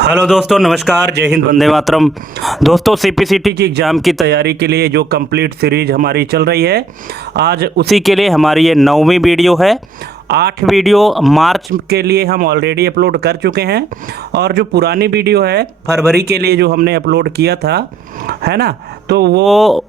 Hello दोस्तों, नमस्कार, जय हिंद, वंदे मातरम। दोस्तों, सीपीसीटी की एग्ज़ाम की तैयारी के लिए जो कंप्लीट सीरीज हमारी चल रही है, आज उसी के लिए हमारी ये 9वीं वीडियो है। 8 वीडियो मार्च के लिए हम ऑलरेडी अपलोड कर चुके हैं और जो पुरानी वीडियो है फरवरी के लिए जो हमने अपलोड किया था, है ना, तो वो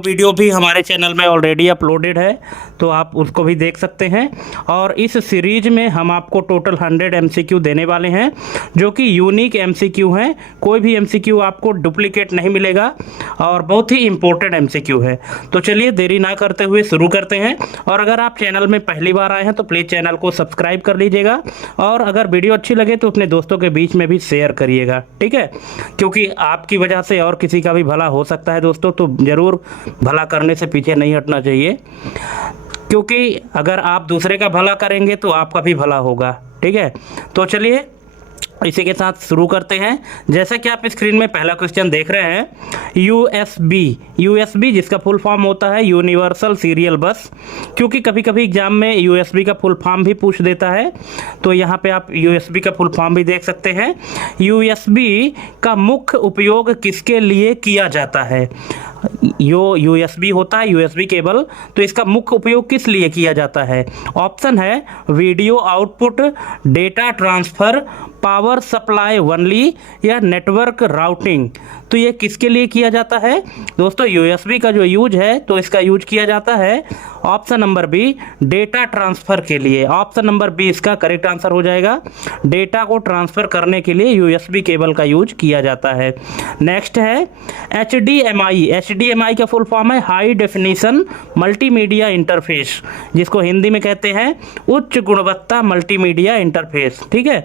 वीडियो भी हमारे चैनल में ऑलरेडी अपलोडेड है, तो आप उसको भी देख सकते हैं। और इस सीरीज में हम आपको टोटल 100 MCQ देने वाले हैं, जो कि यूनिक MCQ हैं। कोई भी MCQ आपको डुप्लीकेट नहीं मिलेगा और बहुत ही इम्पोर्टेंट MCQ है। तो चलिए देरी ना करते हुए शुरू करते हैं। और अगर आप चैनल में पहली बार आए हैं तो प्लीज़ चैनल को सब्सक्राइब कर लीजिएगा, और अगर वीडियो अच्छी लगे तो अपने दोस्तों के बीच में भी शेयर करिएगा, ठीक है, क्योंकि आपकी वजह से और किसी का भी भला हो सकता है दोस्तों। तो ज़रूर भला करने से पीछे नहीं हटना चाहिए, क्योंकि अगर आप दूसरे का भला करेंगे तो आपका भी भला होगा, ठीक है। तो चलिए इसी के साथ शुरू करते हैं। जैसा कि आप स्क्रीन में पहला क्वेश्चन देख रहे हैं, यूएसबी जिसका फुल फॉर्म होता है यूनिवर्सल सीरियल बस, क्योंकि कभी कभी एग्जाम में यूएसबी का फुल फॉर्म भी पूछ देता है, तो यहाँ पे आप यूएसबी का फुल फॉर्म भी देख सकते हैं। यूएसबी का मुख्य उपयोग किसके लिए किया जाता है? यूएसबी होता है यूएसबी केबल, तो इसका मुख्य उपयोग किस लिए किया जाता है? ऑप्शन है video output, data transfer, power supply only, या नेटवर्क राउटिंग। तो ये किसके लिए किया जाता है दोस्तों? यूएसबी का जो यूज है, तो इसका यूज किया जाता है option number B, data transfer के लिए। ऑप्शन नंबर बी इसका करेक्ट आंसर हो जाएगा। डेटा को ट्रांसफ़र करने के लिए यूएसबी केबल का यूज किया जाता है। नेक्स्ट है एचडीएमआई का फुल फॉर्म है हाई डेफिनेशन मल्टीमीडिया इंटरफेस, जिसको हिंदी में कहते हैं उच्च गुणवत्ता मल्टीमीडिया इंटरफेस, ठीक है।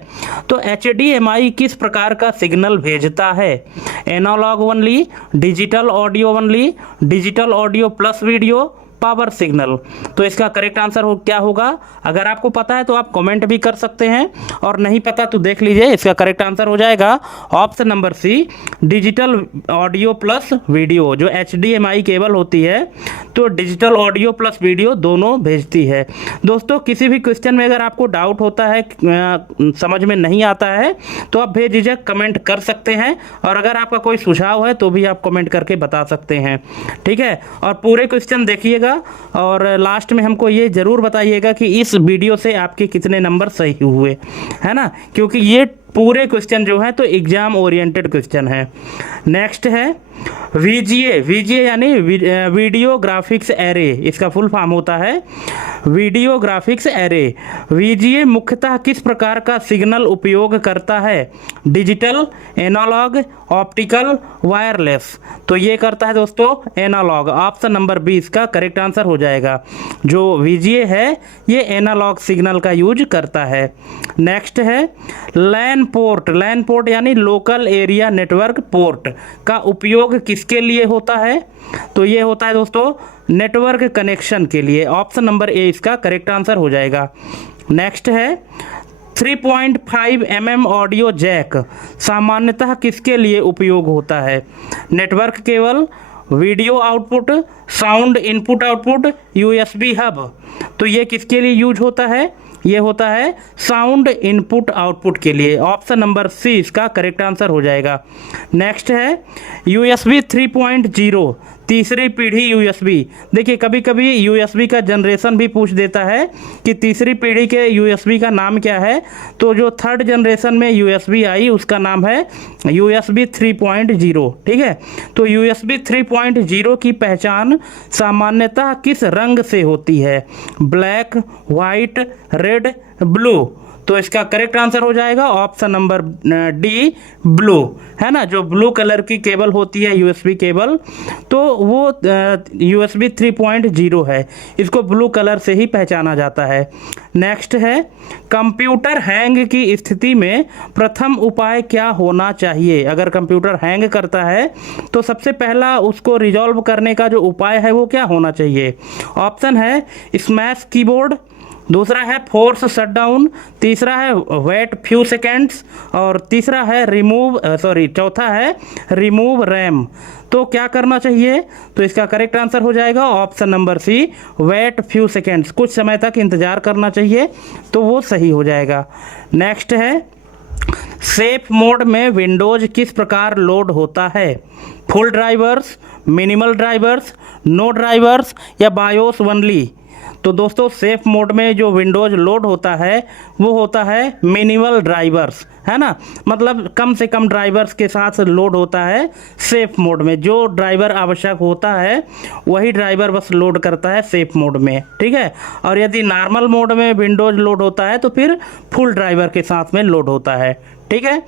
तो एचडीएमआई किस प्रकार का सिग्नल भेजता है? Analog only, digital audio only, digital audio plus video, power signal. तो इसका करेक्ट आंसर क्या होगा? अगर आपको पता है तो आप कमेंट भी कर सकते हैं, और नहीं पता तो देख लीजिए। इसका करेक्ट आंसर हो जाएगा option number C, digital audio plus video. जो एचडीएमआई केबल होती है तो डिजिटल ऑडियो प्लस वीडियो दोनों भेजती है। दोस्तों, किसी भी क्वेश्चन में अगर आपको डाउट होता है, समझ में नहीं आता है, तो आप बेझिझक कमेंट कर सकते हैं, और अगर आपका कोई सुझाव है तो भी आप कमेंट करके बता सकते हैं, ठीक है। और पूरे क्वेश्चन देखिएगा, और लास्ट में हमको ये ज़रूर बताइएगा कि इस वीडियो से आपके कितने नंबर सही हुए, है ना, क्योंकि ये पूरे क्वेश्चन जो है तो एग्जाम ओरिएंटेड क्वेश्चन है। नेक्स्ट है वीजीए यानी वीडियो ग्राफिक्स एरे, इसका फुल फॉर्म होता है वीडियो ग्राफिक्स एरे। वीजीए मुख्यतः किस प्रकार का सिग्नल उपयोग करता है? Digital, analog, optical, wireless. तो ये करता है दोस्तों एनालॉग। ऑप्शन नंबर बी इसका करेक्ट आंसर हो जाएगा। जो वीजीए है ये एनालॉग सिग्नल का यूज करता है। नेक्स्ट है लैन पोर्ट यानी लोकल एरिया नेटवर्क पोर्ट का उपयोग किसके लिए होता है? तो ये होता है दोस्तों नेटवर्क कनेक्शन के लिए। ऑप्शन नंबर ए इसका करेक्ट आंसर हो जाएगा। नेक्स्ट है 3.5 mm ऑडियो जैक सामान्यतः किसके लिए उपयोग होता है? Network cable, video output, sound input output, USB hub. तो ये किसके लिए यूज होता है? ये होता है साउंड इनपुट आउटपुट के लिए। ऑप्शन नंबर सी इसका करेक्ट आंसर हो जाएगा। नेक्स्ट है USB 3.0 तीसरी पीढ़ी यूएसबी। देखिए कभी कभी यूएसबी का जनरेशन भी पूछ देता है कि तीसरी पीढ़ी के यूएसबी का नाम क्या है। तो जो थर्ड जनरेशन में यूएसबी आई उसका नाम है USB 3.0, ठीक है। तो USB 3.0 की पहचान सामान्यतः किस रंग से होती है? Black, white, red, blue. तो इसका करेक्ट आंसर हो जाएगा ऑप्शन नंबर डी, ब्लू, है ना। जो ब्लू कलर की केबल होती है यूएसबी केबल, तो वो USB 3.0 है, इसको ब्लू कलर से ही पहचाना जाता है। नेक्स्ट है कंप्यूटर हैंग की स्थिति में प्रथम उपाय क्या होना चाहिए? अगर कंप्यूटर हैंग करता है तो सबसे पहला उसको रिजॉल्व करने का जो उपाय है वो क्या होना चाहिए? ऑप्शन है स्मैश कीबोर्ड, दूसरा है फोर्स शटडाउन, तीसरा है वेट फ्यू सेकेंड्स, और तीसरा है चौथा है रिमूव रैम। तो क्या करना चाहिए? तो इसका करेक्ट आंसर हो जाएगा option number C, wait few seconds, कुछ समय तक इंतज़ार करना चाहिए, तो वो सही हो जाएगा। नेक्स्ट है सेफ मोड में विंडोज किस प्रकार लोड होता है? Full drivers, minimal drivers, no drivers या बायोस ओनली? तो दोस्तों सेफ मोड में जो विंडोज लोड होता है वो होता है मिनिमल ड्राइवर्स, है ना, मतलब कम से कम ड्राइवर्स के साथ लोड होता है सेफ मोड में। जो ड्राइवर आवश्यक होता है वही ड्राइवर बस लोड करता है सेफ मोड में, ठीक है। और यदि नॉर्मल मोड में विंडोज लोड होता है तो फिर फुल ड्राइवर के साथ में लोड होता है, ठीक है।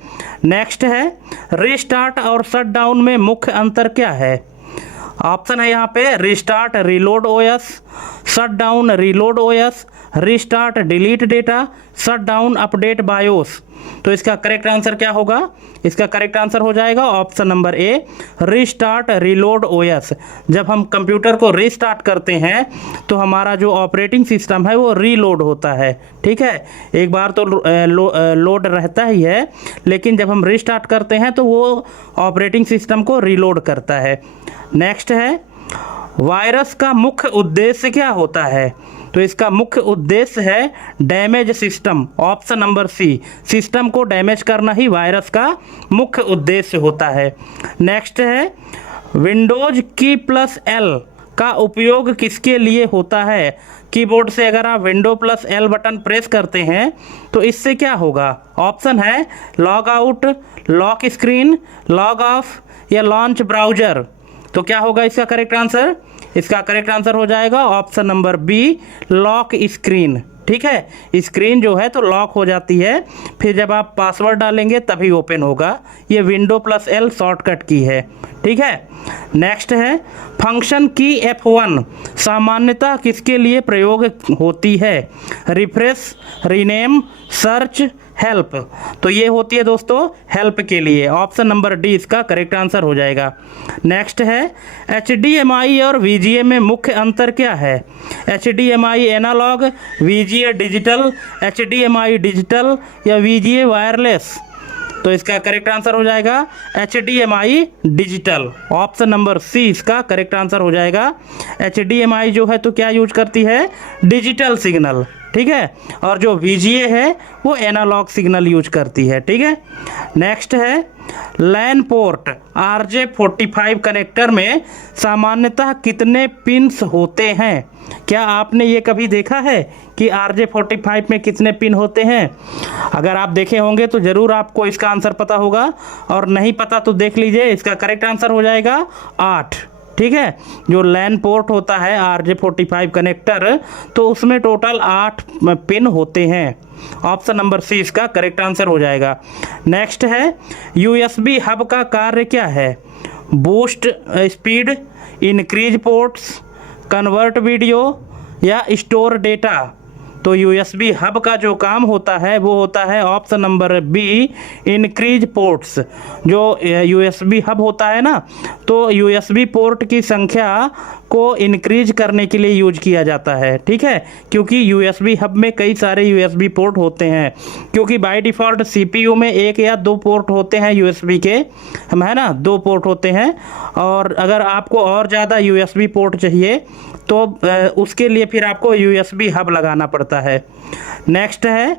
नेक्स्ट है रीस्टार्ट और शट डाउन में मुख्य अंतर क्या है? ऑप्शन है यहाँ पे restart reload OS, shut down reload OS, restart delete data, shut down update BIOS. तो इसका करेक्ट आंसर क्या होगा? इसका करेक्ट आंसर हो जाएगा ऑप्शन नंबर ए, रिस्टार्ट रीलोड ओएस। जब हम कंप्यूटर को रिस्टार्ट करते हैं तो हमारा जो ऑपरेटिंग सिस्टम है वो रीलोड होता है, ठीक है। एक बार तो लोड रहता ही है, लेकिन जब हम रिस्टार्ट करते हैं तो वो ऑपरेटिंग सिस्टम को रीलोड करता है। नेक्स्ट है वायरस का मुख्य उद्देश्य क्या होता है? तो इसका मुख्य उद्देश्य है damage system, option number C, system को डैमेज करना ही वायरस का मुख्य उद्देश्य होता है। नेक्स्ट है विंडोज की प्लस एल का उपयोग किसके लिए होता है? कीबोर्ड से अगर आप window plus L button press करते हैं तो इससे क्या होगा? ऑप्शन है log out, lock screen, log off या लॉन्च ब्राउज़र। तो क्या होगा इसका करेक्ट आंसर? इसका करेक्ट आंसर हो जाएगा option number B, lock screen, ठीक है। स्क्रीन जो है तो लॉक हो जाती है, फिर जब आप पासवर्ड डालेंगे तभी ओपन होगा। ये विंडो प्लस एल शॉर्टकट की है, ठीक है। नेक्स्ट है फंक्शन की F1 सामान्यतः किसके लिए प्रयोग होती है? Refresh, rename, search, help. तो ये होती है दोस्तों हेल्प के लिए, ऑप्शन नंबर डी इसका करेक्ट आंसर हो जाएगा। नेक्स्ट है HDMI और VGA में मुख्य अंतर क्या है? HDMI analog, VGA digital, HDMI digital या VGA वायरलेस? तो इसका करेक्ट आंसर हो जाएगा HDMI digital, option number C इसका करेक्ट आंसर हो जाएगा। HDMI जो है तो क्या यूज करती है? डिजिटल सिग्नल, ठीक है, और जो VGA है वो एनालॉग सिग्नल यूज करती है, ठीक है। नेक्स्ट है लैन पोर्ट RJ45 कनेक्टर में सामान्यतः कितने पिन्स होते हैं? क्या आपने ये कभी देखा है कि RJ45 में कितने पिन होते हैं? अगर आप देखे होंगे तो ज़रूर आपको इसका आंसर पता होगा, और नहीं पता तो देख लीजिए। इसका करेक्ट आंसर हो जाएगा 8, ठीक है। जो लैन पोर्ट होता है RJ45 कनेक्टर, तो उसमें टोटल 8 पिन होते हैं, ऑप्शन नंबर सी इसका करेक्ट आंसर हो जाएगा। नेक्स्ट है USB हब का कार्य क्या है? Boost speed, increase ports, convert video या स्टोर डेटा? तो USB हब का जो काम होता है वो होता है option number B, increase ports. जो USB हब होता है ना, तो USB पोर्ट की संख्या को इंक्रीज करने के लिए यूज किया जाता है, ठीक है, क्योंकि USB हब में कई सारे USB पोर्ट होते हैं। क्योंकि बाय डिफ़ॉल्ट CPU में 1 या 2 पोर्ट होते हैं USB के, है ना, 2 पोर्ट होते हैं, और अगर आपको और ज़्यादा USB पोर्ट चाहिए तो उसके लिए फिर आपको USB हब लगाना पड़ता है। नेक्स्ट है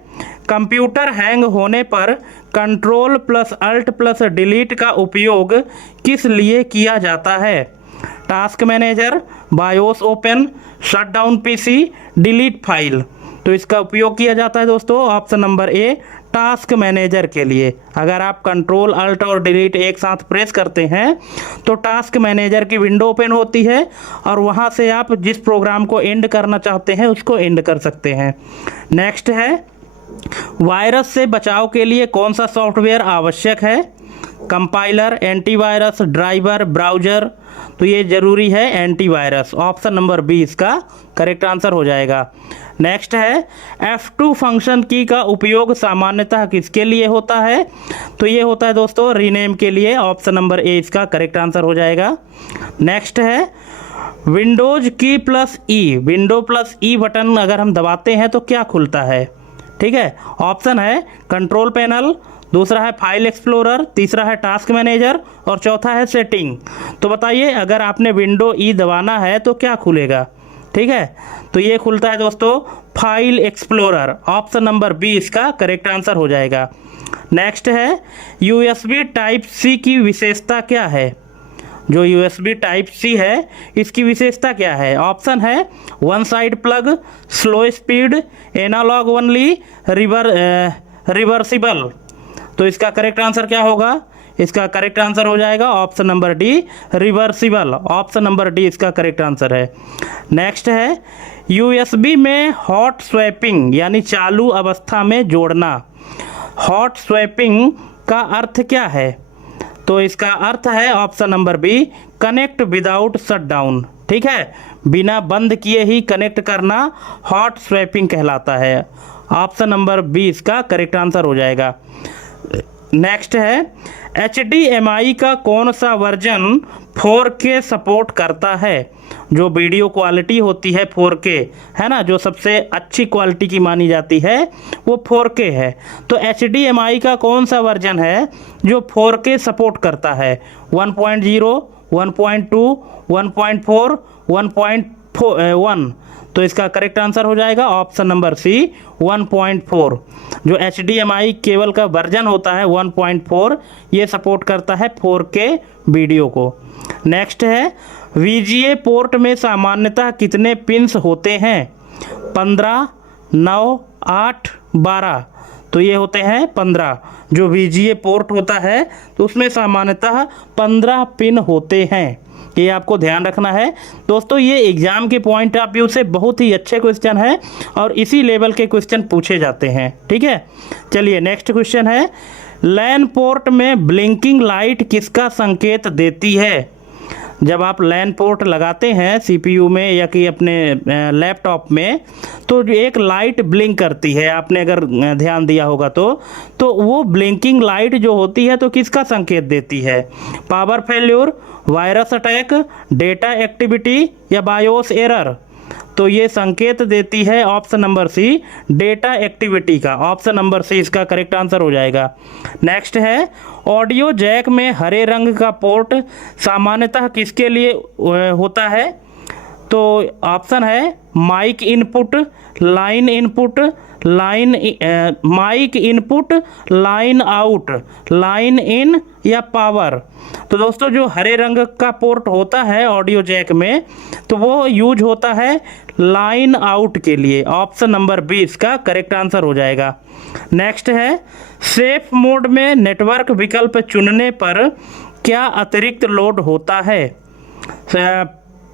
कंप्यूटर हैंग होने पर control plus alt plus delete का उपयोग किस लिए किया जाता है? Task manager, BIOS open, shut down PC, delete file. तो इसका उपयोग किया जाता है दोस्तों option number A, task manager के लिए। अगर आप कंट्रोल अल्ट और डिलीट एक साथ प्रेस करते हैं तो टास्क मैनेजर की विंडो ओपन होती है, और वहां से आप जिस प्रोग्राम को एंड करना चाहते हैं उसको एंड कर सकते हैं। नेक्स्ट है वायरस से बचाव के लिए कौन सा सॉफ्टवेयर आवश्यक है? Compiler, antivirus, driver, browser? तो ये ज़रूरी है एंटीवायरस, ऑप्शन नंबर बी इसका करेक्ट आंसर हो जाएगा। नेक्स्ट है F2 फंक्शन की का उपयोग सामान्यतः किसके लिए होता है? तो ये होता है दोस्तों रीनेम के लिए, ऑप्शन नंबर ए इसका करेक्ट आंसर हो जाएगा। नेक्स्ट है विंडोज की प्लस ई, विंडो प्लस ई बटन अगर हम दबाते हैं तो क्या खुलता है? ठीक है, ऑप्शन है कंट्रोल पैनल, दूसरा है फाइल एक्सप्लोरर, तीसरा है टास्क मैनेजर और चौथा है सेटिंग। तो बताइए अगर आपने विंडो ई दबाना है तो क्या खुलेगा? ठीक है, तो ये खुलता है दोस्तों file explorer, option number B इसका करेक्ट आंसर हो जाएगा। नेक्स्ट है USB टाइप C की विशेषता क्या है? जो USB टाइप C है इसकी विशेषता क्या है? ऑप्शन है one side plug, slow speed, analog only, reversible. तो इसका करेक्ट आंसर क्या होगा? इसका करेक्ट आंसर हो जाएगा option number D, reversible. Option number D इसका करेक्ट आंसर है। नेक्स्ट है USB में हॉट स्वैपिंग यानी चालू अवस्था में जोड़ना। हॉट स्वैपिंग का अर्थ क्या है? तो इसका अर्थ है option number B, connect without shutdown. ठीक है, बिना बंद किए ही कनेक्ट करना हॉट स्वैपिंग कहलाता है। ऑप्शन नंबर बी इसका करेक्ट आंसर हो जाएगा। नेक्स्ट है HDMI का कौन सा वर्जन 4K सपोर्ट करता है? जो वीडियो क्वालिटी होती है 4K है ना, जो सबसे अच्छी क्वालिटी की मानी जाती है वो 4K है। तो HDMI का कौन सा वर्जन है जो 4K सपोर्ट करता है? 1.0, 1.2, 1.4, 1.1। तो इसका करेक्ट आंसर हो जाएगा ऑप्शन नंबर सी, 1.4। जो HDMI केबल का वर्जन होता है 1.4, ये सपोर्ट करता है 4K वीडियो को। नेक्स्ट है VGA पोर्ट में सामान्यतः कितने पिंस होते हैं? 15, 9, 8, 12। तो ये होते हैं 15। जो VGA पोर्ट होता है तो उसमें सामान्यतः 15 पिन होते हैं। ये आपको ध्यान रखना है दोस्तों। ये एग्जाम के पॉइंट ऑफ व्यू से बहुत ही अच्छे क्वेश्चन है और इसी लेवल के क्वेश्चन पूछे जाते हैं। ठीक है, चलिए नेक्स्ट क्वेश्चन है, लैन पोर्ट में ब्लिंकिंग लाइट किसका संकेत देती है? जब आप लैन पोर्ट लगाते हैं CPU में या कि अपने लैपटॉप में तो जो एक लाइट ब्लिंक करती है, आपने अगर ध्यान दिया होगा तो वो ब्लिंकिंग लाइट जो होती है तो किसका संकेत देती है? Power failure, virus attack, data activity या बायोस एरर? तो ये संकेत देती है option number C, data activity का। ऑप्शन नंबर सी इसका करेक्ट आंसर हो जाएगा। नेक्स्ट है ऑडियो जैक में हरे रंग का पोर्ट सामान्यतः किसके लिए होता है? तो ऑप्शन है mic input, line input, mic input, line out, line in या पावर। तो दोस्तों जो हरे रंग का पोर्ट होता है ऑडियो जैक में तो वो यूज होता है लाइन आउट के लिए। ऑप्शन नंबर बी इसका करेक्ट आंसर हो जाएगा। नेक्स्ट है सेफ मोड में नेटवर्क विकल्प चुनने पर क्या अतिरिक्त लोड होता है?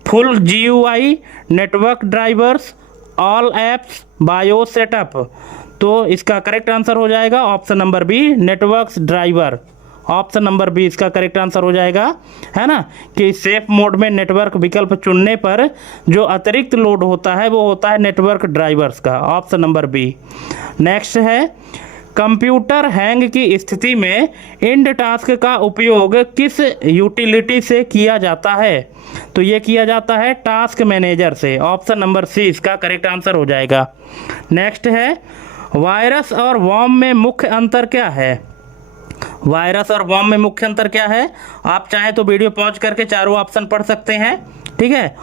Full GUI, network drivers, all apps, BIOS setup. तो इसका करेक्ट आंसर हो जाएगा option number B, networks driver. Option number B इसका करेक्ट आंसर हो जाएगा, है ना, कि सेफ मोड में नेटवर्क विकल्प चुनने पर जो अतिरिक्त लोड होता है वो होता है नेटवर्क ड्राइवर्स का। Option number B. नेक्स्ट है कंप्यूटर हैंग की स्थिति में एंड टास्क का उपयोग किस यूटिलिटी से किया जाता है? तो ये किया जाता है टास्क मैनेजर से। ऑप्शन नंबर सी इसका करेक्ट आंसर हो जाएगा। नेक्स्ट है वायरस और वॉर्म में मुख्य अंतर क्या है? वायरस और वॉर्म में मुख्य अंतर क्या है? आप चाहें तो वीडियो पॉज करके चारों ऑप्शन पढ़ सकते हैं। ठीक है,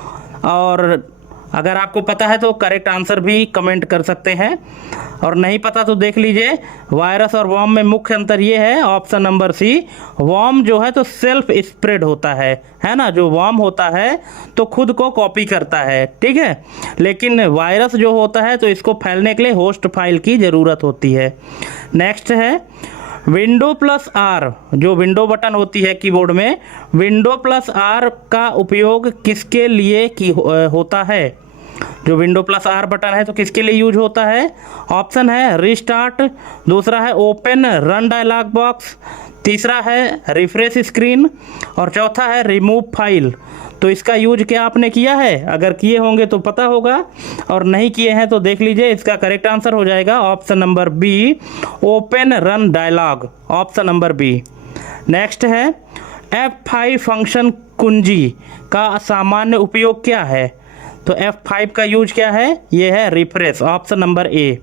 और अगर आपको पता है तो करेक्ट आंसर भी कमेंट कर सकते हैं, और नहीं पता तो देख लीजिए। वायरस और वॉर्म में मुख्य अंतर ये है, ऑप्शन नंबर सी, वॉर्म जो है तो सेल्फ स्प्रेड होता है ना। जो वॉर्म होता है तो खुद को कॉपी करता है, ठीक है, लेकिन वायरस जो होता है तो इसको फैलने के लिए होस्ट फाइल की ज़रूरत होती है। नेक्स्ट है विंडो प्लस आर, जो विंडो बटन होती है कीबोर्ड में, विंडो प्लस आर का उपयोग किसके लिए होता है? जो विंडो प्लस आर बटन है तो किसके लिए यूज होता है? ऑप्शन है रिस्टार्ट, दूसरा है ओपन रन डायलॉग बॉक्स, तीसरा है रिफ्रेश स्क्रीन और चौथा है रिमूव फाइल। तो इसका यूज क्या आपने किया है? अगर किए होंगे तो पता होगा, और नहीं किए हैं तो देख लीजिए। इसका करेक्ट आंसर हो जाएगा option number B, open run dialog. Option number B. Next है F5 फंक्शन कुंजी का सामान्य उपयोग क्या है? तो F5 का यूज क्या है? ये है रिफ्रेश। ऑप्शन नंबर ए,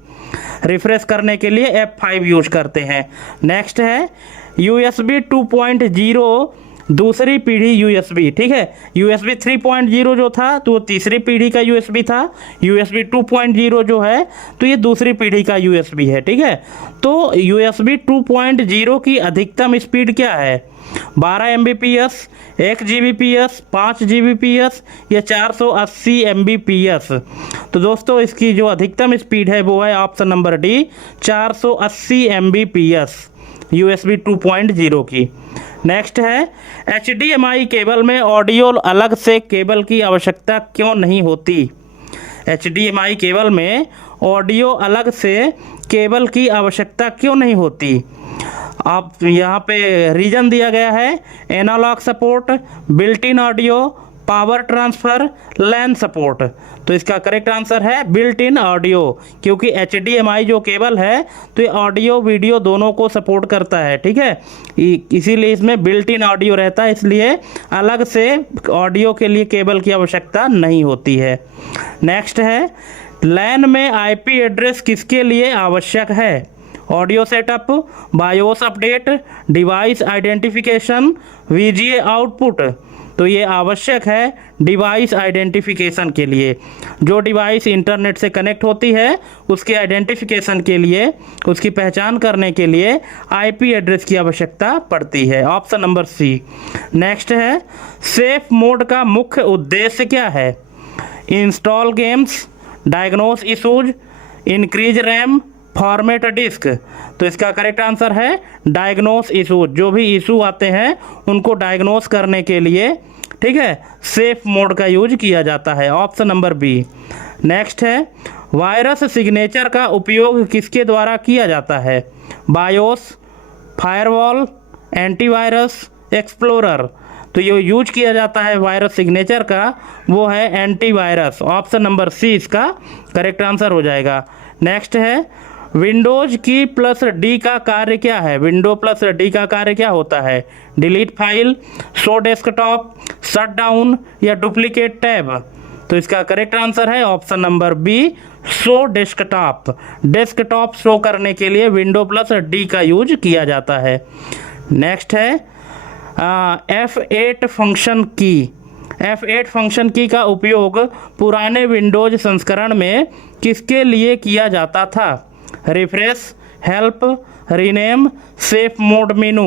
रिफ्रेश करने के लिए F5 यूज करते हैं। नेक्स्ट है USB 2.0 दूसरी पीढ़ी यूएसबी, ठीक है। यूएसबी 3.0 जो था तो वो तीसरी पीढ़ी का यूएसबी था। यूएसबी 2.0 जो है तो ये दूसरी पीढ़ी का यूएसबी है, ठीक है। तो यूएसबी 2.0 की अधिकतम स्पीड क्या है? 12 Mbps, 1 Gbps, 5 Gbps या 480 Mbps। तो दोस्तों इसकी जो अधिकतम स्पीड है वो है option number D, 480 Mbps USB 2.0 की। नेक्स्ट है HDMI केबल में ऑडियो अलग से केबल की आवश्यकता क्यों नहीं होती? HDMI केबल में ऑडियो अलग से केबल की आवश्यकता क्यों नहीं होती? आप यहाँ पे रीजन दिया गया है, analog support, built in audio, power transfer, LAN support. तो इसका करेक्ट आंसर है बिल्ट इन ऑडियो, क्योंकि HDMI जो केबल है तो ये ऑडियो वीडियो दोनों को सपोर्ट करता है, ठीक है। इसीलिए इसमें बिल्ट इन ऑडियो रहता है, इसलिए अलग से ऑडियो के लिए केबल की आवश्यकता नहीं होती है। नेक्स्ट है लैन में IP एड्रेस किसके लिए आवश्यक है? Audio setup, BIOS update, device identification, VGA output. तो ये आवश्यक है डिवाइस आइडेंटिफिकेशन के लिए। जो डिवाइस इंटरनेट से कनेक्ट होती है उसके आइडेंटिफिकेशन के लिए, उसकी पहचान करने के लिए IP एड्रेस की आवश्यकता पड़ती है। Option number C. नेक्स्ट है सेफ मोड का मुख्य उद्देश्य क्या है? Install games, diagnose issues, increase RAM, format disk. तो इसका करेक्ट आंसर है डायग्नोस इशूज। जो भी इशू आते हैं उनको डायग्नोस करने के लिए, ठीक है, सेफ मोड का यूज किया जाता है। Option number B. नेक्स्ट है वायरस सिग्नेचर का उपयोग किसके द्वारा किया जाता है? BIOS, firewall, antivirus, explorer. तो ये यूज किया जाता है वायरस सिग्नेचर का, वो है एंटीवायरस। ऑप्शन नंबर सी इसका करेक्ट आंसर हो जाएगा। नेक्स्ट है विंडोज की प्लस डी का कार्य क्या है? विंडो प्लस डी का कार्य क्या होता है? Delete file, show desktop, shut down या डुप्लीकेट टैब। तो इसका करेक्ट आंसर है option number B, show desktop. Desktop show करने के लिए विंडो प्लस डी का यूज किया जाता है। नेक्स्ट है F8 फंक्शन की। F8 फंक्शन की का उपयोग पुराने विंडोज संस्करण में किसके लिए किया जाता था? Refresh, help, rename, safe mode मेनू।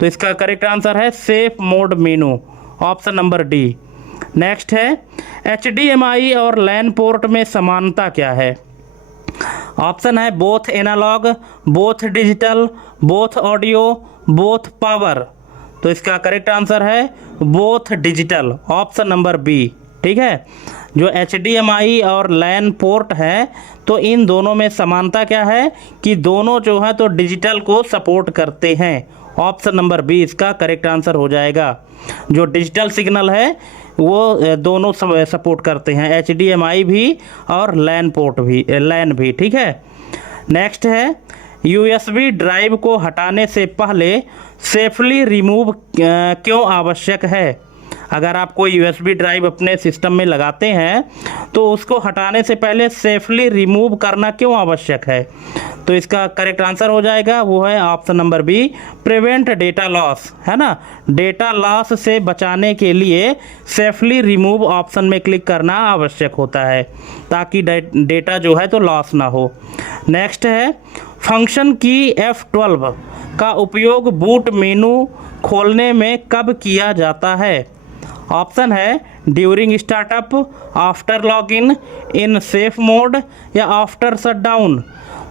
तो इसका करेक्ट आंसर है सेफ मोड मेनू। Option number D. नेक्स्ट है HDMI और लैन पोर्ट में समानता क्या है? ऑप्शन है both analog, both digital, both audio, both power. तो इसका करेक्ट आंसर है both digital. Option number B, ठीक है। जो HDMI और लैन पोर्ट है तो इन दोनों में समानता क्या है कि दोनों जो है तो डिजिटल को सपोर्ट करते हैं। ऑप्शन नंबर बी इसका करेक्ट आंसर हो जाएगा। जो डिजिटल सिग्नल है वो दोनों सपोर्ट करते हैं, HDMI भी और लैन पोर्ट भी, लैन भी, ठीक है। नेक्स्ट है USB ड्राइव को हटाने से पहले सेफली रिमूव क्यों आवश्यक है? अगर आप कोई USB ड्राइव अपने सिस्टम में लगाते हैं तो उसको हटाने से पहले सेफली रिमूव करना क्यों आवश्यक है? तो इसका करेक्ट आंसर हो जाएगा वो है option number B, prevent data loss, है ना। डेटा लॉस से बचाने के लिए सेफली रिमूव ऑप्शन में क्लिक करना आवश्यक होता है ताकि डेटा जो है तो लॉस ना हो। नेक्स्ट है फंक्शन की F12 का उपयोग बूट मेनू खोलने में कब किया जाता है? ऑप्शन है ड्यूरिंग स्टार्टअप, आफ्टर लॉगिन, इन सेफ मोड या आफ्टर शटडाउन।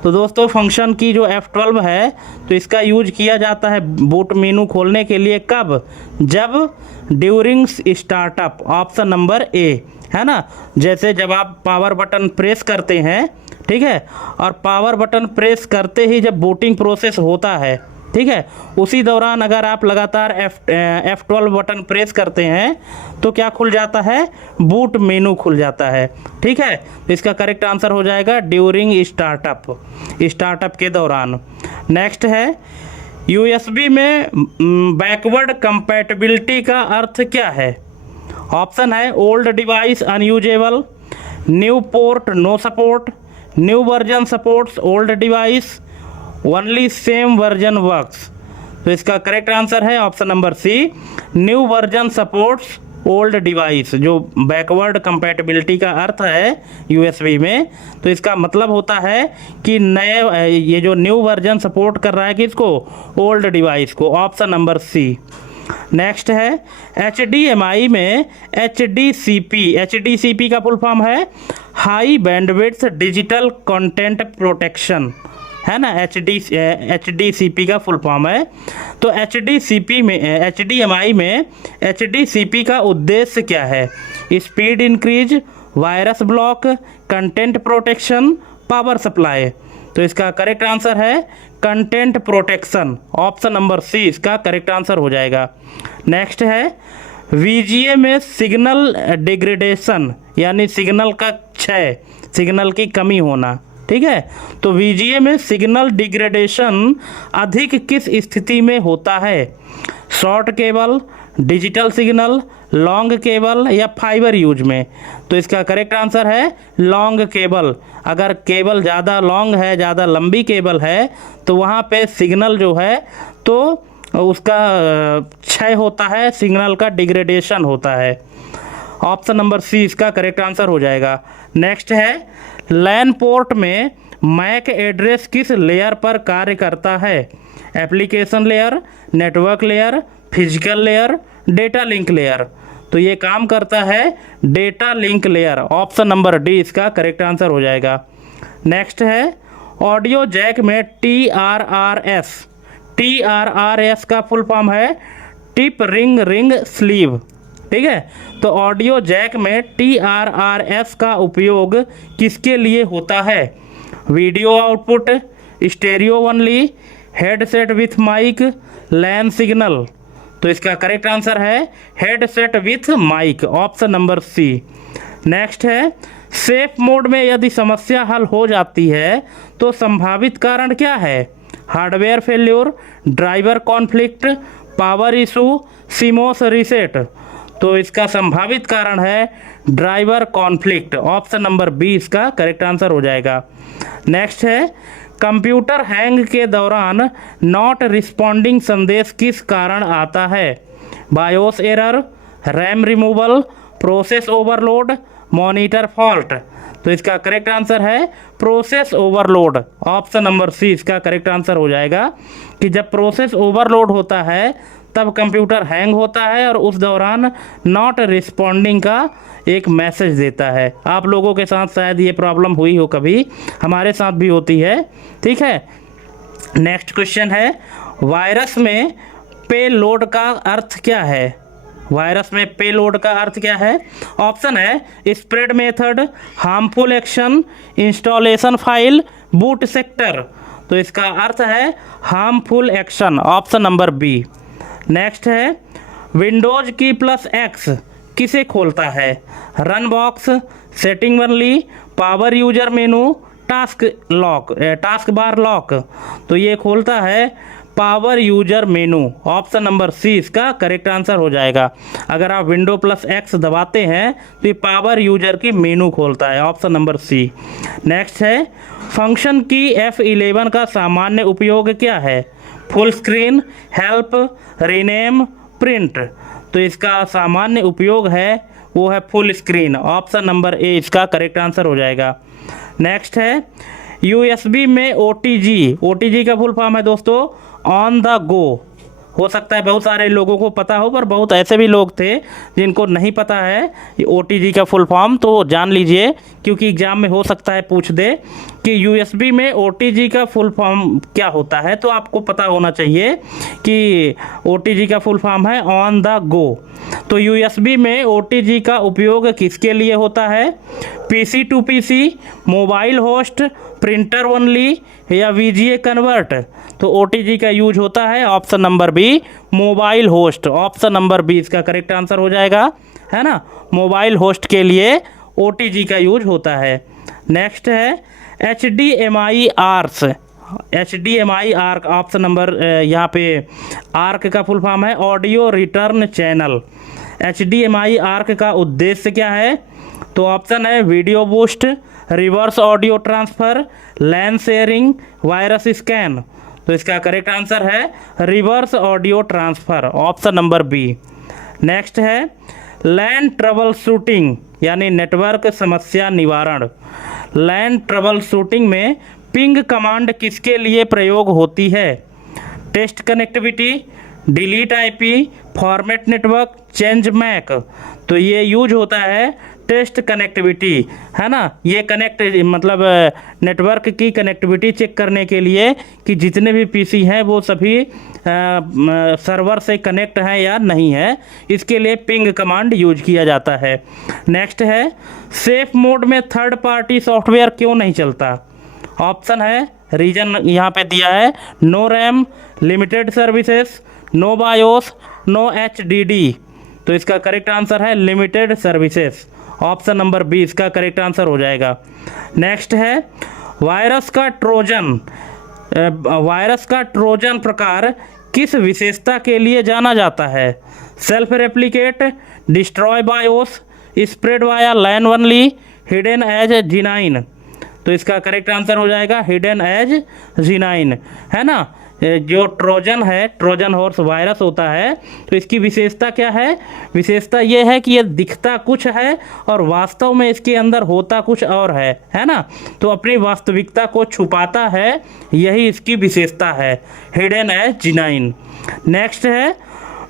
तो दोस्तों फंक्शन की जो F12 है तो इसका यूज किया जाता है बूट मेनू खोलने के लिए कब? जब ड्यूरिंग स्टार्टअप। ऑप्शन नंबर ए, है ना। जैसे जब आप पावर बटन प्रेस करते हैं, ठीक है, और पावर बटन प्रेस करते ही जब बूटिंग प्रोसेस होता है, ठीक है, उसी दौरान अगर आप लगातार F12 बटन प्रेस करते हैं तो क्या खुल जाता है? बूट मेनू खुल जाता है, ठीक है। तो इसका करेक्ट आंसर हो जाएगा ड्यूरिंग स्टार्टअप, स्टार्टअप के दौरान। नेक्स्ट है USB में बैकवर्ड कंपैटिबिलिटी का अर्थ क्या है? ऑप्शन है old device unusable, new port no support, new version supports old device, only same version works. तो इसका करेक्ट आंसर है option number C, new version supports old device. जो बैकवर्ड कंपैटिबिलिटी का अर्थ है यूएसबी में, तो इसका मतलब होता है कि नए ये जो न्यू वर्जन सपोर्ट कर रहा है किसको, ओल्ड डिवाइस को। Option number C. नेक्स्ट है HDMI में HDCP का फुल फॉर्म है high bandwidth digital content protection, है ना। HDCP का फुल फॉर्म है। तो HDMI में HDCP का उद्देश्य क्या है, speed increase, virus block, content protection, power supply. तो इसका करेक्ट आंसर है content protection. Option number C इसका करेक्ट आंसर हो जाएगा। नेक्स्ट है VGA में सिग्नल डिग्रेडेशन, यानी सिग्नल का क्षय, सिग्नल की कमी होना, ठीक है। तो VGA में सिग्नल डिग्रेडेशन अधिक किस स्थिति में होता है, short cable, digital signal, long cable या फाइबर यूज में। तो इसका करेक्ट आंसर है लॉन्ग केबल। अगर केबल ज़्यादा लॉन्ग है, ज़्यादा लंबी केबल है, तो वहाँ पे सिग्नल जो है तो उसका क्षय होता है, सिग्नल का डिग्रेडेशन होता है। ऑप्शन नंबर सी इसका करेक्ट आंसर हो जाएगा। नेक्स्ट है लैन पोर्ट में मैक एड्रेस किस लेयर पर कार्य करता है, application layer, network layer, physical layer, data link layer. तो ये काम करता है data link layer. Option number D इसका करेक्ट आंसर हो जाएगा। नेक्स्ट है ऑडियो जैक में TRRS का फुल फॉर्म है टिप रिंग रिंग स्लीव, ठीक है। तो ऑडियो जैक में TRRS का उपयोग किसके लिए होता है, video output, stereo only, headset with mic, LAN signal. तो इसका करेक्ट आंसर है headset with mic. Option number C. Next है सेफ मोड में यदि समस्या हल हो जाती है तो संभावित कारण क्या है, hardware failure, driver conflict, power issue, CMOS reset. तो इसका संभावित कारण है driver conflict. Option number B इसका करेक्ट आंसर हो जाएगा। नेक्स्ट है कंप्यूटर हैंग के दौरान नॉट रिस्पॉन्डिंग संदेश किस कारण आता है, BIOS error, RAM removal, process overload, monitor fault. तो इसका करेक्ट आंसर है process overload. Option number C इसका करेक्ट आंसर हो जाएगा कि जब प्रोसेस ओवरलोड होता है तब कंप्यूटर हैंग होता है और उस दौरान नॉट रिस्पॉन्डिंग का एक मैसेज देता है। आप लोगों के साथ शायद ये प्रॉब्लम हुई हो कभी, हमारे साथ भी होती है, ठीक है। नेक्स्ट क्वेश्चन है वायरस में पेलोड का अर्थ क्या है, वायरस में पेलोड का अर्थ क्या है। ऑप्शन है spread method, harmful action, installation file, boot sector. तो इसका अर्थ है harmful action. Option number B. Next है विंडोज की +X किसे खोलता है, run box, setting only, power user menu, task bar lock. तो ये खोलता है power user menu. Option number C इसका करेक्ट आंसर हो जाएगा। अगर आप विंडो +X दबाते हैं तो ये पावर यूजर की मेनू खोलता है। Option number C. नेक्स्ट है फंक्शन की F11 का सामान्य उपयोग क्या है, full screen, help, rename, print. तो इसका सामान्य उपयोग है वो है full screen. Option number A इसका करेक्ट आंसर हो जाएगा। नेक्स्ट है USB में OTG का फुल फॉर्म है दोस्तों ऑन द गो। हो सकता है बहुत सारे लोगों को पता हो, पर बहुत ऐसे भी लोग थे जिनको नहीं पता है ये OTG का फुल फॉर्म, तो जान लीजिए क्योंकि एग्जाम में हो सकता है पूछ दे कि USB में OTG का फुल फॉर्म क्या होता है। तो आपको पता होना चाहिए कि OTG का फुल फॉर्म है ऑन द गो। तो USB में OTG का उपयोग किसके लिए होता है, PC to PC, mobile host, printer only या VGA कन्वर्ट। तो OTG का यूज होता है option number B, mobile host. Option number B इसका करेक्ट आंसर हो जाएगा, है ना। मोबाइल होस्ट के लिए OTG का यूज होता है। नेक्स्ट है HDMI ARCs, HDMI ARC. Option number यहाँ पे आर्क का फुल फॉर्म है audio return channel. HDMI ARC का उद्देश्य क्या है, तो ऑप्शन है video boost, reverse audio transfer, LAN sharing, virus scan. तो इसका करेक्ट आंसर है reverse audio transfer, option number B. Next है लैन ट्रबल शूटिंग यानी नेटवर्क समस्या निवारण। लैन ट्रबल शूटिंग में पिंग कमांड किसके लिए प्रयोग होती है? Test connectivity, delete IP, format network, change MAC. तो ये यूज होता है टेस्ट कनेक्टिविटी, है ना। ये कनेक्ट मतलब नेटवर्क की कनेक्टिविटी चेक करने के लिए कि जितने भी पीसी हैं वो सभी सर्वर से कनेक्ट हैं या नहीं है, इसके लिए पिंग कमांड यूज किया जाता है। नेक्स्ट है सेफ मोड में थर्ड पार्टी सॉफ्टवेयर क्यों नहीं चलता? ऑप्शन है, रीजन यहाँ पे दिया है, no RAM, limited services, no BIOS, no HDD. तो इसका करेक्ट आंसर है limited services, option number B इसका करेक्ट आंसर हो जाएगा। नेक्स्ट है वायरस का ट्रोजन प्रकार किस विशेषता के लिए जाना जाता है? Self replicate, destroy BIOS, spread via LAN only, hidden as genuine. तो इसका करेक्ट आंसर हो जाएगा हिडन एज जीनाइन, है ना। जो ट्रोजन है, ट्रोजन हॉर्स वायरस होता है, तो इसकी विशेषता क्या है? विशेषता ये है कि ये दिखता कुछ है और वास्तव में इसके अंदर होता कुछ और है ना। तो अपनी वास्तविकता को छुपाता है, यही इसकी विशेषता है, हिडन एज जीनाइन। नेक्स्ट है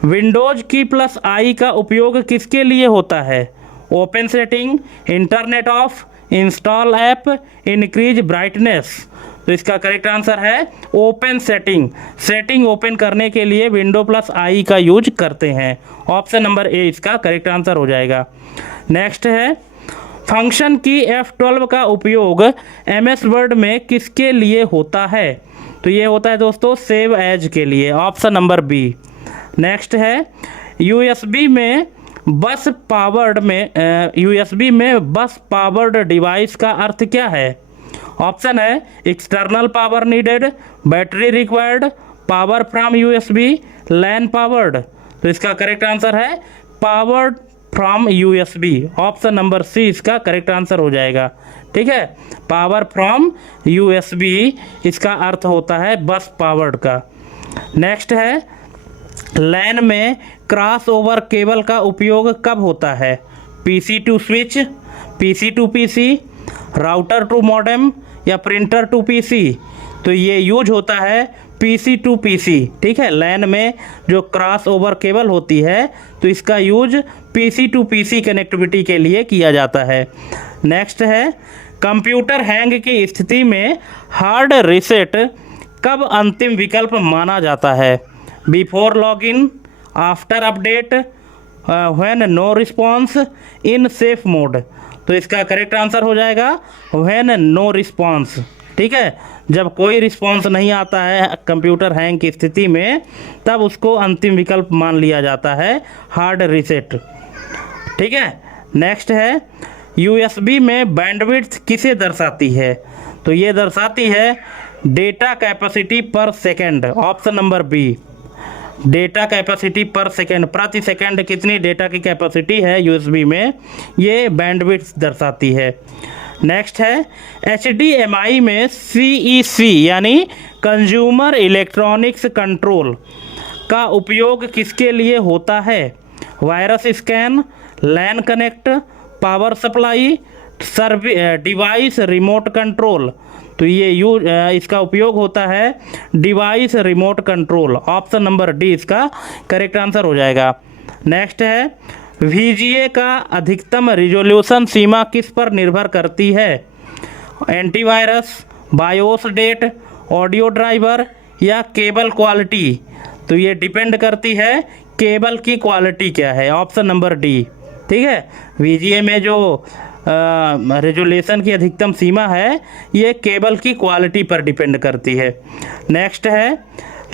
विंडोज की प्लस आई का उपयोग किसके लिए होता है? Open setting, internet of, install app, increase brightness. तो इसका करेक्ट आंसर है ओपन सेटिंग। सेटिंग ओपन करने के लिए विंडो प्लस आई का यूज करते हैं, ऑप्शन नंबर ए इसका करेक्ट आंसर हो जाएगा। नेक्स्ट है फंक्शन की F12 का उपयोग MS वर्ड में किसके लिए होता है? तो ये होता है दोस्तों सेव एज के लिए, ऑप्शन नंबर बी। नेक्स्ट है USB में बस पावर्ड डिवाइस का अर्थ क्या है? ऑप्शन है external power needed, battery required, power from USB, LAN powered. तो इसका करेक्ट आंसर है powered from USB, option number C इसका करेक्ट आंसर हो जाएगा। ठीक है, पावर फ्रॉम USB इसका अर्थ होता है बस पावर्ड का। नेक्स्ट है लैन में क्रॉस ओवर केबल का उपयोग कब होता है? PC to switch, PC to PC, router to modem या प्रिंटर टू PC। तो ये यूज होता है PC टू PC। ठीक है, लैन में जो क्रॉस ओवर केबल होती है तो इसका use PC to PC connectivity के लिए किया जाता है। नेक्स्ट है कंप्यूटर हैंग की स्थिति में हार्ड रीसेट कब अंतिम विकल्प माना जाता है? Before login, after update, when no response, in safe mode. तो इसका करेक्ट आंसर हो जाएगा व्हेन नो रिस्पॉन्स। ठीक है, जब कोई रिस्पॉन्स नहीं आता है कंप्यूटर हैंग की स्थिति में, तब उसको अंतिम विकल्प मान लिया जाता है हार्ड रीसेट। ठीक है, नेक्स्ट है USB में बैंडविड्थ किसे दर्शाती है? तो ये दर्शाती है data capacity per second, option number B. Data capacity per second, प्रति सेकेंड कितनी डेटा की कैपेसिटी है USB में, ये बैंडविड्थ दर्शाती है। नेक्स्ट है HDMI में CEC यानी कंज्यूमर इलेक्ट्रॉनिक्स कंट्रोल का उपयोग किसके लिए होता है? Virus scan, LAN connect, power supply, device remote control. तो ये इसका उपयोग होता है device remote control, option number D इसका करेक्ट आंसर हो जाएगा। नेक्स्ट है VGA का अधिकतम रिजोल्यूशन सीमा किस पर निर्भर करती है? Antivirus, BIOS date, audio driver या केबल क्वालिटी। तो ये डिपेंड करती है केबल की क्वालिटी क्या है, ऑप्शन नंबर डी। ठीक है, VGA में जो रेजोल्यूशन की अधिकतम सीमा है ये केबल की क्वालिटी पर डिपेंड करती है। नेक्स्ट है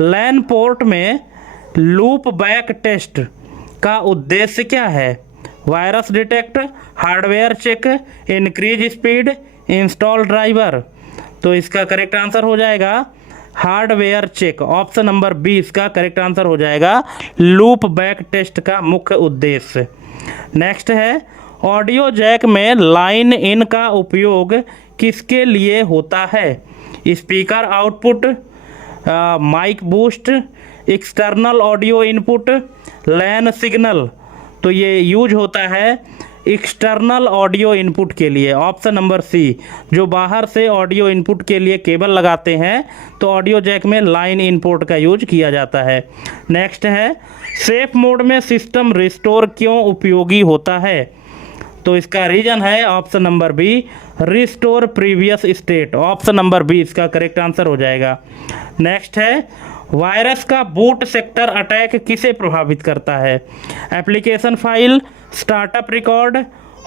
लैन पोर्ट में लूप बैक टेस्ट का उद्देश्य क्या है? Virus detect, hardware check, increase speed, install driver. तो इसका करेक्ट आंसर हो जाएगा hardware check, option number B इसका करेक्ट आंसर हो जाएगा लूप बैक टेस्ट का मुख्य उद्देश्य। नेक्स्ट है ऑडियो जैक में लाइन इन का उपयोग किसके लिए होता है? Speaker output, mic boost, external audio input, LAN signal. तो ये यूज होता है एक्सटर्नल ऑडियो इनपुट के लिए, ऑप्शन नंबर सी। जो बाहर से ऑडियो इनपुट के लिए केबल लगाते हैं तो ऑडियो जैक में लाइन इनपुट का यूज किया जाता है। नेक्स्ट है, सेफ मोड में सिस्टम रिस्टोर क्यों उपयोगी होता है? तो इसका रीजन है option number B, restore previous state. Option number B इसका करेक्ट आंसर हो जाएगा। नेक्स्ट है, वायरस का बूट सेक्टर अटैक किसे प्रभावित करता है? Application file, startup record,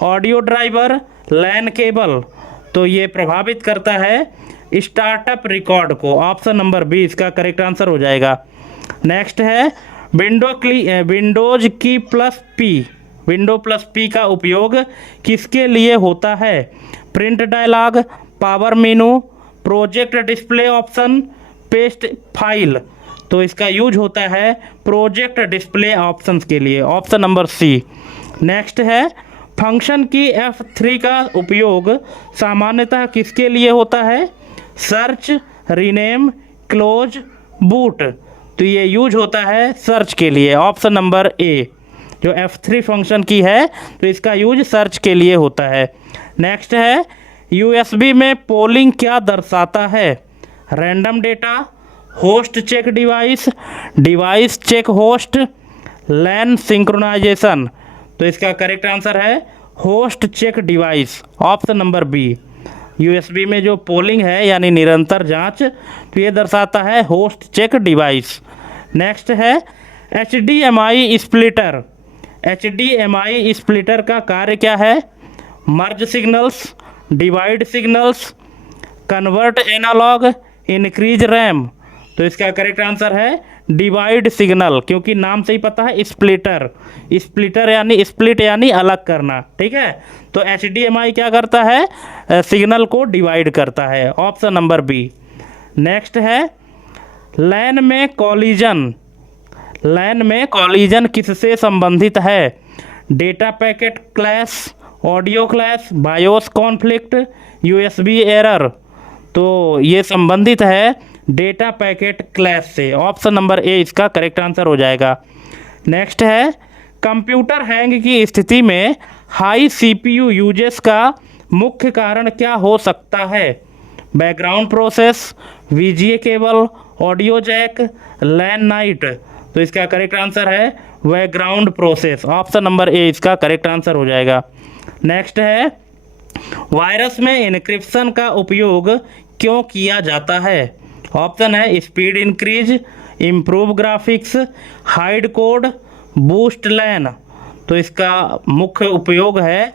audio driver, LAN cable. तो ये प्रभावित करता है स्टार्टअप रिकॉर्ड को। ऑप्शन नंबर बी इसका करेक्ट आंसर हो जाएगा। नेक्स्ट है, Windows key plus P, window plus P का उपयोग किसके लिए होता है? Print dialog, power menu, project display option, paste file. तो इसका यूज होता है प्रोजेक्ट डिस्प्ले ऑप्शंस के लिए। Option number C. नेक्स्ट है, फंक्शन की F3 का उपयोग सामान्यतः किसके लिए होता है? Search, rename, close, boot. तो ये यूज होता है सर्च के लिए। Option number A. जो F3 फंक्शन की है तो इसका यूज सर्च के लिए होता है। नेक्स्ट है, USB में पोलिंग क्या दर्शाता है? Random data, host check device, device check host, LAN synchronization. तो इसका करेक्ट आंसर है host check device. Option number B. USB में जो पोलिंग है यानी निरंतर जांच, तो ये दर्शाता है होस्ट चेक डिवाइस। नेक्स्ट है, HDMI स्प्लिटर। HDMI स्प्लिटर का कार्य क्या है? Merge signals, divide signals, convert analog, increase RAM. तो इसका करेक्ट आंसर है डिवाइड सिग्नल, क्योंकि नाम से ही पता है स्प्लिटर। स्प्लिटर यानी स्प्लिट यानी अलग करना, ठीक है। तो HDMI क्या करता है? सिग्नल को डिवाइड करता है। Option number B. नेक्स्ट है, लैन में कॉलिजन। लैन में कॉलिजन किससे संबंधित है? Data packet clash, audio clash, BIOS conflict, USB error. तो ये संबंधित है डेटा पैकेट क्लैश से। ऑप्शन नंबर ए इसका करेक्ट आंसर हो जाएगा। नेक्स्ट है, कंप्यूटर हैंग की स्थिति में हाई CPU यूजेस का मुख्य कारण क्या हो सकता है? Background process, VGA cable, audio jack, LAN night. तो इसका करेक्ट आंसर है background process. Option number A इसका करेक्ट आंसर हो जाएगा। नेक्स्ट है, वायरस में इनक्रिप्शन का उपयोग क्यों किया जाता है? ऑप्शन है speed increase, improve graphics, hide code, boost LAN. तो इसका मुख्य उपयोग है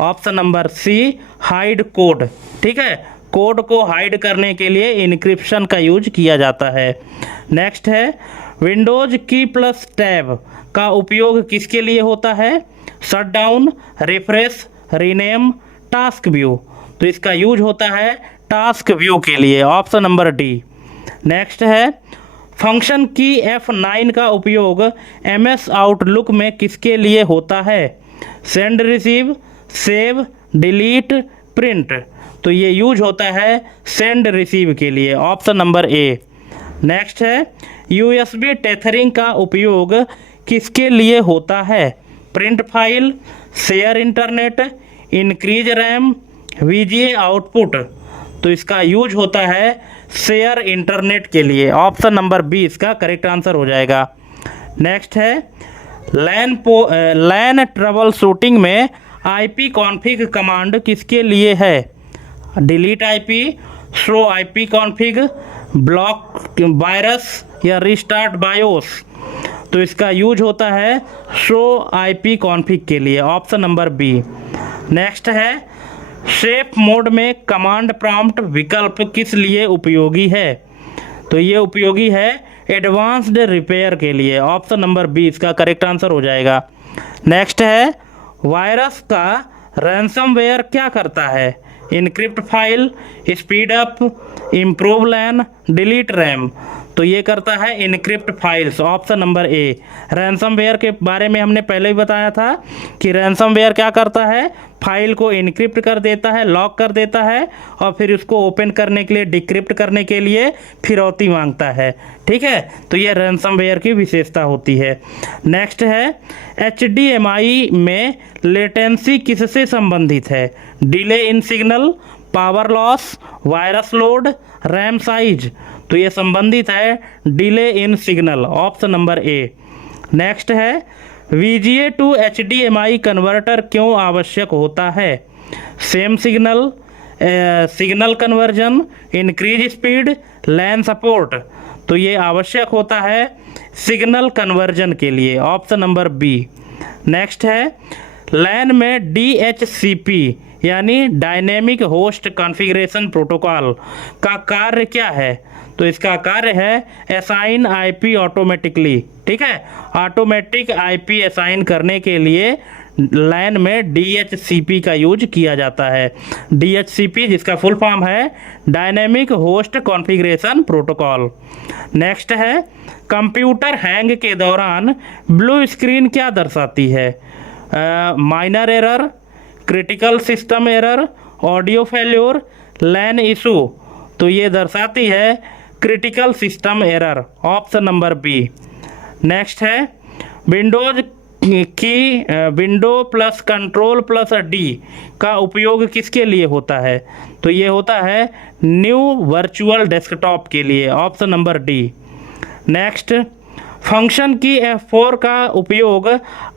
option number C, hide code. ठीक है, कोड को हाइड करने के लिए इनक्रिप्शन का यूज किया जाता है। नेक्स्ट है, विंडोज की प्लस टैब का उपयोग किसके लिए होता है? Shutdown, refresh, rename, task view. तो इसका यूज होता है टास्क व्यू के लिए। Option number D. नेक्स्ट है, फंक्शन की F9 का उपयोग MS आउटलुक में किसके लिए होता है? Send, receive, save, delete, print. तो ये यूज होता है सेंड रिसीव के लिए। Option number A. नेक्स्ट है, USB टेथरिंग का उपयोग किसके लिए होता है? Print file, share internet, increase RAM, VGA output. तो इसका यूज होता है शेयर इंटरनेट के लिए। ऑप्शन नंबर बी इसका करेक्ट आंसर हो जाएगा। नेक्स्ट है, लैन ट्रबल शूटिंग में IP कॉन्फ़िग कमांड किसके लिए है? Delete IP, show IP config, block virus या रिस्टार्ट बायोस। तो इसका यूज होता है शो IP कॉन्फ़िग के लिए। Option number B. नेक्स्ट है, सेफ मोड में कमांड प्रॉम्प्ट विकल्प किस लिए उपयोगी है? तो ये उपयोगी है एडवांस्ड रिपेयर के लिए। ऑप्शन नंबर बी इसका करेक्ट आंसर हो जाएगा। नेक्स्ट है, वायरस का रैंसमवेयर क्या करता है? Encrypt file, speed up, improve LAN, delete RAM. तो ये करता है encrypt files, option number A. Ransomware के बारे में हमने पहले ही बताया था कि रैंसमवेयर क्या करता है, फाइल को इनक्रिप्ट कर देता है, लॉक कर देता है और फिर उसको ओपन करने के लिए, डिक्रिप्ट करने के लिए फिरौती मांगता है। ठीक है, तो ये रैंसमवेयर की विशेषता होती है। नेक्स्ट है HDMI में लेटेंसी किससे संबंधित है? Delay in signal, power loss, virus load, RAM size. तो ये संबंधित है delay in signal, option number A. Next है VGA टू HDMI कन्वर्टर क्यों आवश्यक होता है? Same signal, signal conversion, increase speed, LAN support. तो ये आवश्यक होता है सिग्नल कन्वर्जन के लिए, ऑप्शन नंबर बी। नेक्स्ट है लैन में DHCP यानी डायनेमिक होस्ट कॉन्फ़िगरेशन प्रोटोकॉल का कार्य क्या है? तो इसका कार्य है असाइन IP ऑटोमेटिकली। ठीक है, ऑटोमेटिक IP असाइन करने के लिए लैन में DHCP का यूज किया जाता है। DHCP जिसका फुल फॉर्म है dynamic host configuration protocol. Next है कंप्यूटर हैंग के दौरान ब्लू स्क्रीन क्या दर्शाती है? Minor error, critical system error, audio failure, LAN issue. तो ये दर्शाती है critical system error, option number B. Next है विंडोज की window plus control plus D का उपयोग किसके लिए होता है? तो ये होता है न्यू वर्चुअल डेस्कटॉप के लिए, option number D. Next function की F4 का उपयोग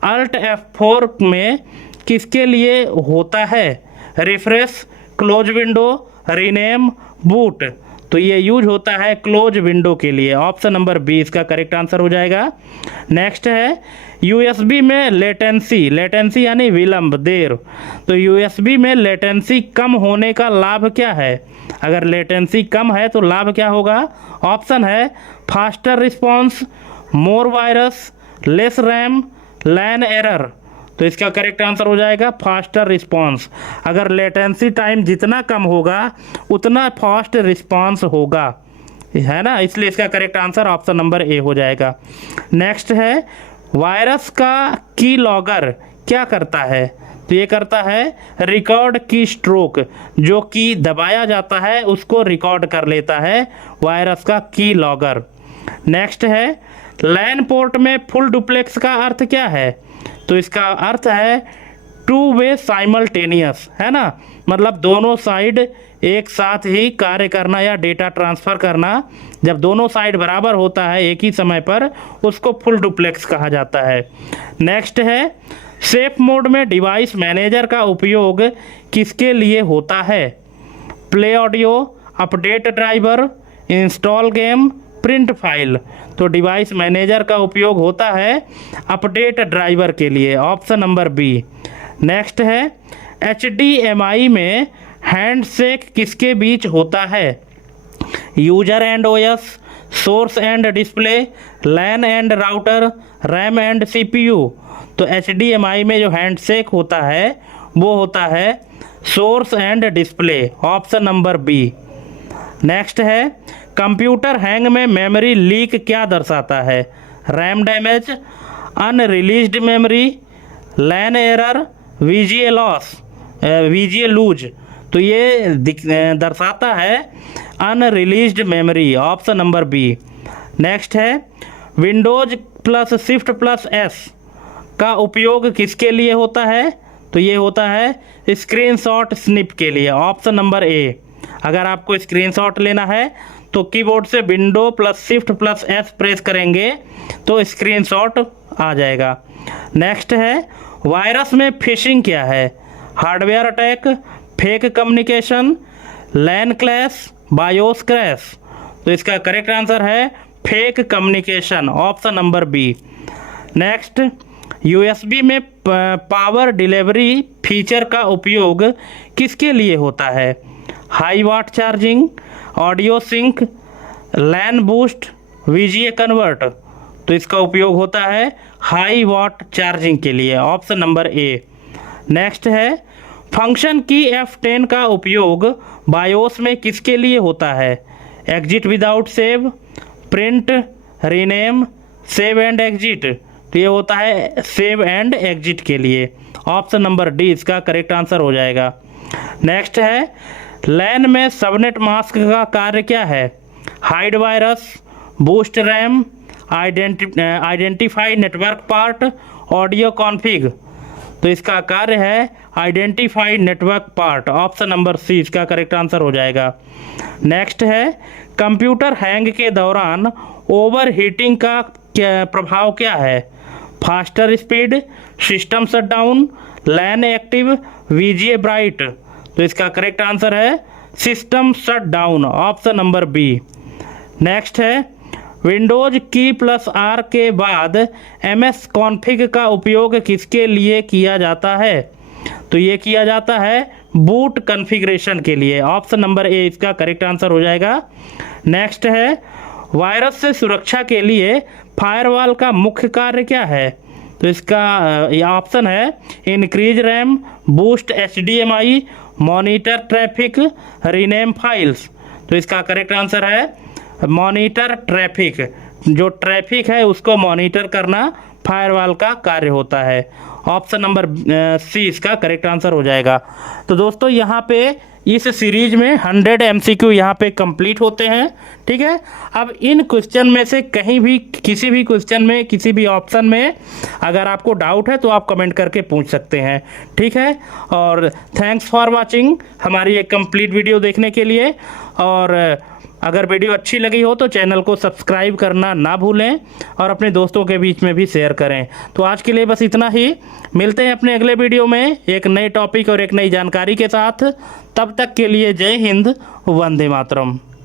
Alt F4 में किसके लिए होता है? Refresh, close window, rename, boot. तो ये यूज होता है क्लोज विंडो के लिए, ऑप्शन नंबर बी इसका करेक्ट आंसर हो जाएगा। नेक्स्ट है USB में लेटेंसी, लेटेंसी यानी विलंब, देर। तो USB में लेटेंसी कम होने का लाभ क्या है? अगर लेटेंसी कम है तो लाभ क्या होगा? ऑप्शन है फास्टर रिस्पॉन्स, मोर वायरस, लेस रैम, लैन एरर। तो इसका करेक्ट आंसर हो जाएगा फास्टर रिस्पॉन्स। अगर लेटेंसी टाइम जितना कम होगा उतना फास्ट रिस्पॉन्स होगा, है ना, इसलिए इसका करेक्ट आंसर ऑप्शन नंबर ए हो जाएगा। नेक्स्ट है वायरस का की लॉगर क्या करता है? तो ये करता है रिकॉर्ड की स्ट्रोक, जो की दबाया जाता है उसको रिकॉर्ड कर लेता है वायरस का की लॉगर। नेक्स्ट है लैन पोर्ट में फुल डुप्लेक्स का अर्थ क्या है? तो इसका अर्थ है टू वे साइमल्टेनियस, है ना, मतलब दोनों साइड एक साथ ही कार्य करना या डेटा ट्रांसफ़र करना। जब दोनों साइड बराबर होता है एक ही समय पर उसको फुल डुप्लेक्स कहा जाता है। नेक्स्ट है सेफ मोड में डिवाइस मैनेजर का उपयोग किसके लिए होता है? Play audio, update driver, install game, print file. तो डिवाइस मैनेजर का उपयोग होता है अपडेट ड्राइवर के लिए, ऑप्शन नंबर बी। नेक्स्ट है HDMI में हैंडशेक किसके बीच होता है? User and OS, source and display, LAN and router, RAM and CPU। तो HDMI में जो हैंडशेक होता है वो होता है source and display, option number B. Next है कंप्यूटर हैंग में मेमोरी लीक क्या दर्शाता है? RAM damage, unreleased memory, LAN error, VGA loss, VGA loose. तो ये दर्शाता है unreleased memory, option number B. Next है Windows plus shift plus S का उपयोग किसके लिए होता है? तो ये होता है स्क्रीनशॉट स्निप के लिए, ऑप्शन नंबर ए। अगर आपको स्क्रीनशॉट लेना है तो कीबोर्ड से window plus shift plus S press करेंगे तो स्क्रीनशॉट आ जाएगा। नेक्स्ट है वायरस में फिशिंग क्या है? Hardware attack, fake communication, LAN clash, BIOS crash. तो इसका करेक्ट आंसर है fake communication, option number B. Next USB में पावर डिलीवरी फीचर का उपयोग किसके लिए होता है? High watt charging, audio sync, LAN boost, VGA convert. तो इसका उपयोग होता है हाई वाट चार्जिंग के लिए, ऑप्शन नंबर ए। नेक्स्ट है फंक्शन की F10 का उपयोग बायोस में किसके लिए होता है? Exit without save, print, rename, save and exit. तो ये होता है सेव एंड एग्जिट के लिए। ऑप्शन नंबर डी इसका करेक्ट आंसर हो जाएगा। नेक्स्ट है, लैन में सबनेट मास्क का कार्य क्या है? Hide virus, boost RAM, identify network part, audio config. तो इसका कार्य है identify network part. Option number C इसका करेक्ट आंसर हो जाएगा। नेक्स्ट है, कंप्यूटर हैंग के दौरान ओवर हीटिंग का प्रभाव क्या है? Faster speed, system shutdown, LAN active, VGA bright. तो इसका करेक्ट आंसर है system shutdown. Option number B. Next है, विंडोज की प्लस आर के बाद एमएस कॉन्फ़िग का उपयोग किसके लिए किया जाता है? तो ये किया जाता है बूट कॉन्फ़िगरेशन के लिए। ऑप्शन नंबर ए इसका करेक्ट आंसर हो जाएगा। नेक्स्ट है, वायरस से सुरक्षा के लिए फायरवॉल का मुख्य कार्य क्या है? तो इसका ऑप्शन है increase RAM, boost HDMI, monitor traffic, rename files. तो इसका करेक्ट आंसर है मॉनिटर ट्रैफिक। जो ट्रैफिक है उसको मॉनिटर करना फायरवॉल का कार्य होता है। ऑप्शन नंबर सी इसका करेक्ट आंसर हो जाएगा। तो दोस्तों यहाँ पे इस सीरीज में 100 MCQ यहाँ पे कंप्लीट होते हैं। ठीक है, अब इन क्वेश्चन में से कहीं भी किसी भी क्वेश्चन में किसी भी ऑप्शन में अगर आपको डाउट है तो आप कमेंट करके पूछ सकते हैं। ठीक है, और थैंक्स फॉर वाचिंग हमारी एक कंप्लीट वीडियो देखने के लिए। और अगर वीडियो अच्छी लगी हो तो चैनल को सब्सक्राइब करना ना भूलें और अपने दोस्तों के बीच में भी शेयर करें। तो आज के लिए बस इतना ही। मिलते हैं अपने अगले वीडियो में एक नए टॉपिक और एक नई जानकारी के साथ। तब तक के लिए जय हिंद, वंदे मातरम।